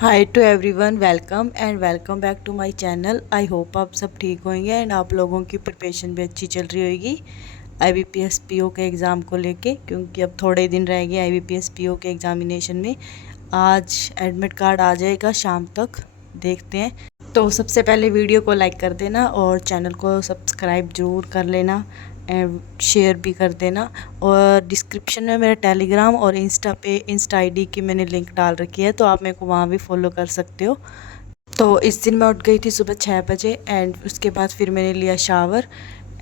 Hi to everyone, welcome back to my channel. I hope आप सब ठीक होंगे एंड आप लोगों की प्रिपरेशन भी अच्छी चल रही होगी IBPS PO के एग्ज़ाम को लेके, क्योंकि अब थोड़े दिन रह गए IBPS PO के एग्ज़ामिनेशन में। आज एडमिट कार्ड आ जाएगा शाम तक, देखते हैं। तो सबसे पहले वीडियो को लाइक कर देना और चैनल को सब्सक्राइब ज़रूर कर लेना एंड शेयर भी कर देना। और डिस्क्रिप्शन में मेरा टेलीग्राम और इंस्टा आईडी की मैंने लिंक डाल रखी है, तो आप मेरे को वहाँ भी फॉलो कर सकते हो। तो इस दिन मैं उठ गई थी सुबह 6 बजे एंड उसके बाद फिर मैंने लिया शावर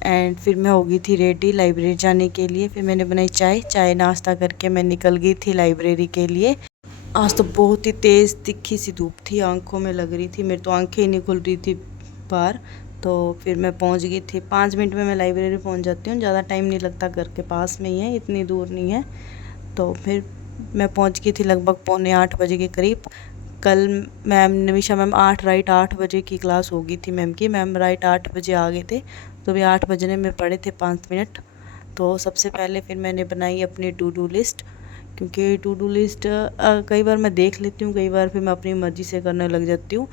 एंड फिर मैं हो गई थी रेडी लाइब्रेरी जाने के लिए। फिर मैंने बनाई चाय नाश्ता करके मैं निकल गई थी लाइब्रेरी के लिए। आज तो बहुत ही तेज़ तिखी सी धूप थी, आंखों में लग रही थी, मेरी तो आंखें ही नहीं खुल रही थी बाहर। तो फिर मैं पहुंच गई थी, 5 मिनट में मैं लाइब्रेरी पहुंच जाती हूँ, ज़्यादा टाइम नहीं लगता, घर के पास में ही है, इतनी दूर नहीं है। तो फिर मैं पहुंच गई थी लगभग पौने 8 बजे के करीब। कल मैम निमिषा मैम 8 बजे की क्लास हो गई थी मैम की। मैम राइट 8 बजे आ गए थे, तो भी 8 बजने में पड़े थे 5 मिनट। तो सबसे पहले फिर मैंने बनाई अपनी टू डू लिस्ट, क्योंकि टू डू लिस्ट कई बार मैं देख लेती हूँ, कई बार फिर मैं अपनी मर्ज़ी से करने लग जाती हूँ।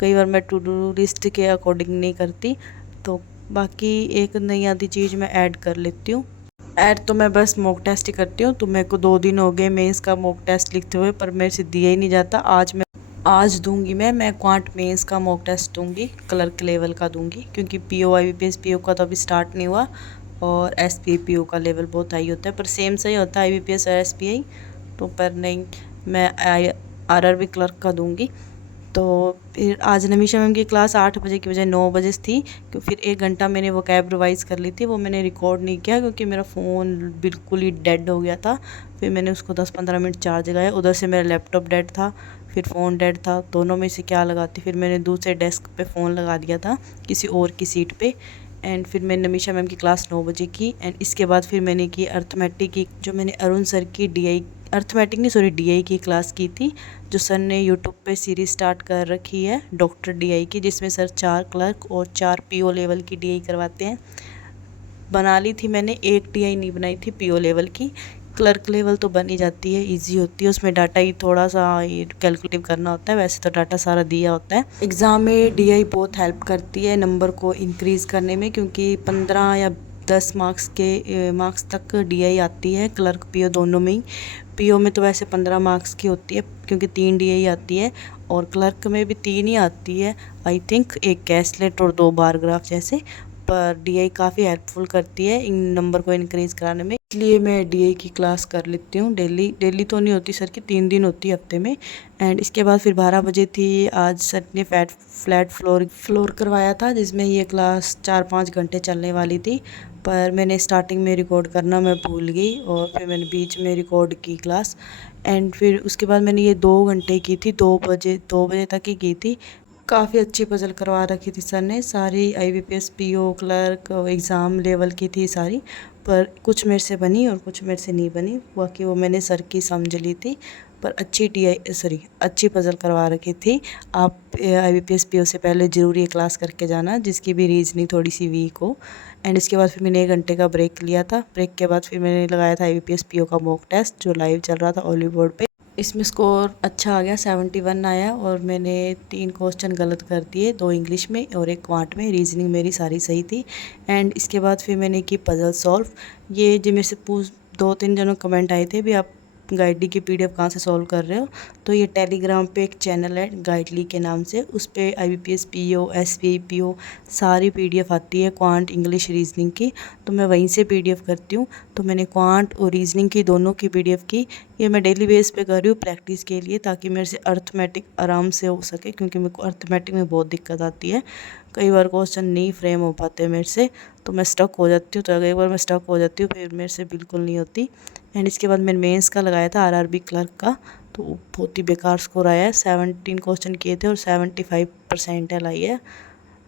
कई बार मैं टू डू लिस्ट के अकॉर्डिंग नहीं करती, तो बाकी एक नई आधी चीज़ मैं ऐड कर लेती हूँ। ऐड तो मैं बस मॉक टेस्ट ही करती हूँ। तो मेरे को 2 दिन हो गए मेंस का मॉक टेस्ट लिखते हुए, पर मेरे से दिया ही नहीं जाता। आज दूंगी मैं क्वांट मेंस का मॉक टेस्ट दूंगी, क्लर्क लेवल का दूंगी, क्योंकि PO IBPS PO का तो अभी स्टार्ट नहीं हुआ और SPI PO का लेवल बहुत हाई होता है, पर सेम सही होता है IBPS और SPI। तो पर नहीं, मैं RRB क्लर्क का दूंगी। तो फिर आज नमीशा मैम की क्लास 8 बजे की बजाय 9 बजे थी, क्योंकि फिर 1 घंटा मैंने वो कैब रिवाइज़ कर ली थी, वो मैंने रिकॉर्ड नहीं किया क्योंकि मेरा फ़ोन बिल्कुल ही डेड हो गया था। फिर मैंने उसको 10-15 मिनट चार्ज लगाया, उधर से मेरा लैपटॉप डेड था, फिर फ़ोन डेड था, दोनों में से क्या लगाती। फिर मैंने दूसरे डेस्क पे फ़ोन लगा दिया था किसी और की सीट पे। एंड फिर मैंने नमीशा मैम की क्लास 9 बजे की एंड इसके बाद फिर मैंने की अर्थमेटिक की, जो मैंने अरुण सर की DI अर्थमेटिक नहीं सॉरी DI की क्लास की थी, जो सर ने यूट्यूब पे सीरीज़ स्टार्ट कर रखी है डॉक्टर DI की, जिसमें सर 4 क्लर्क और 4 PO लेवल की DI करवाते हैं। बना ली थी मैंने, एक DI नहीं बनाई थी PO लेवल की। क्लर्क लेवल तो बन ही जाती है, इजी होती है, उसमें डाटा ही थोड़ा सा कैलकुलेटिव करना होता है, वैसे तो डाटा सारा दिया होता है। एग्ज़ाम में DI बहुत हेल्प करती है नंबर को इंक्रीज़ करने में, क्योंकि 15 या 10 मार्क्स तक DI आती है, क्लर्क PO दोनों में ही। PO में तो वैसे 15 मार्क्स की होती है, क्योंकि 3 DI आती है, और क्लर्क में भी 3 ही आती है आई थिंक, एक कैसलेट और 2 बार ग्राफ जैसे। पर DI काफ़ी हेल्पफुल करती है इन नंबर को इंक्रीज़ कराने में, इसलिए मैं DI की क्लास कर लेती हूँ डेली। डेली तो नहीं होती सर की, 3 दिन होती है हफ्ते में। एंड इसके बाद फिर 12 बजे थी, आज सर ने फ्लैट फ्लोर करवाया था, जिसमें ये क्लास 4-5 घंटे चलने वाली थी, पर मैंने स्टार्टिंग में रिकॉर्ड करना मैं भूल गई और फिर मैंने बीच में रिकॉर्ड की क्लास। एंड फिर उसके बाद मैंने ये 2 घंटे की थी, 2 बजे तक ही की थी। काफ़ी अच्छी पजल करवा रखी थी सर ने, सारी IBPS PO clerk exam level की थी सारी, पर कुछ मेरे से बनी और कुछ मेरे से नहीं बनी, बाकी वो मैंने सर की समझ ली थी। पर अच्छी पजल करवा रखी थी। आप IBPS PO से पहले ज़रूर ये क्लास करके जाना, जिसकी भी रीजनिंग थोड़ी सी वीक हो। एंड इसके बाद फिर मैंने 1 घंटे का ब्रेक लिया था। ब्रेक के बाद फिर मैंने लगाया था IBPS PO का मॉक टेस्ट, जो लाइव चल रहा था ओली बोर्ड पे। इसमें स्कोर अच्छा आ गया, 71 आया, और मैंने 3 क्वेश्चन गलत कर दिए, 2 इंग्लिश में और 1 क्वांट में। रीजनिंग मेरी सारी सही थी। एंड इसके बाद फिर मैंने की पजल सॉल्व। ये जो मेरे से 2-3 जनों कमेंट आए थे भी, आप गाइडली की PDF कहाँ से सॉल्व कर रहे हो, तो ये टेलीग्राम पे एक चैनल है गाइडली के नाम से, उस पर IBPS PO SPI PO सारी PDF आती है, क्वांट इंग्लिश रीजनिंग की, तो मैं वहीं से PDF करती हूँ। तो मैंने क्वांट और रीजनिंग की दोनों की PDF की। ये मैं डेली बेस पे कर रही हूँ प्रैक्टिस के लिए, ताकि मेरे से अर्थमेटिक आराम से हो सके, क्योंकि मेरे को अर्थमेटिक में बहुत दिक्कत आती है। कई बार क्वेश्चन नहीं फ्रेम हो पाते मेरे से, तो मैं स्टक हो जाती हूँ। तो अगर एक बार मैं स्टक हो जाती हूँ फिर मेरे से बिल्कुल नहीं होती। एंड इसके बाद मैंने मेंस का लगाया था RRB क्लर्क का, तो बहुत ही बेकार स्कोर आया है। 17 क्वेश्चन किए थे और 75% आई है।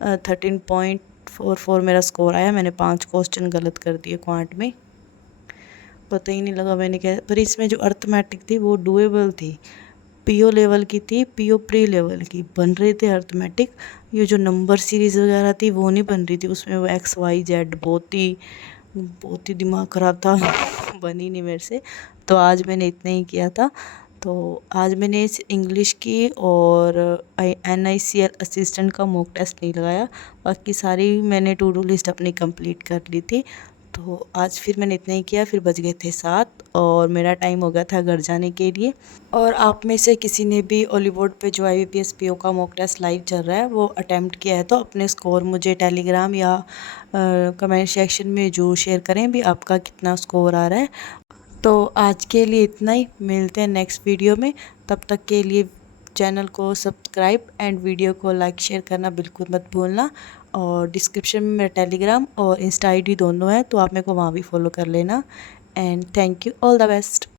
13.44 मेरा स्कोर आया। मैंने 5 क्वेश्चन गलत कर दिए क्वांट में, पता ही नहीं लगा मैंने क्या। पर इसमें जो अर्थमेटिक थी वो डुएबल थी, PO लेवल की थी, PO प्री लेवल की बन रहे थे अर्थमेटिक। ये जो नंबर सीरीज़ वगैरह थी वो नहीं बन रही थी, उसमें वो XYZ बहुत ही दिमाग ख़राब था बनी नहीं मेरे से। तो आज मैंने इतना ही किया था। तो आज मैंने इस इंग्लिश की और NICL असिस्टेंट का मॉक टेस्ट नहीं लगाया, बाकी सारी मैंने टू डू लिस्ट अपनी कंप्लीट कर ली थी। तो आज फिर मैंने इतना ही किया, फिर बज गए थे 7 और मेरा टाइम हो गया था घर जाने के लिए। और आप में से किसी ने भी ओलीवोड पे जो IBPS PO का मॉक टेस्ट लाइव चल रहा है वो अटेम्प्ट किया है तो अपने स्कोर मुझे टेलीग्राम या कमेंट सेक्शन में ज़रूर शेयर करें भी आपका कितना स्कोर आ रहा है। तो आज के लिए इतना ही, मिलते हैं नेक्स्ट वीडियो में। तब तक के लिए चैनल को सब्सक्राइब एंड वीडियो को लाइक शेयर करना बिल्कुल मत भूलना। और डिस्क्रिप्शन में मेरा टेलीग्राम और इंस्टा ID दोनों है, तो आप मेरे को वहाँ भी फॉलो कर लेना। And thank you, all the best.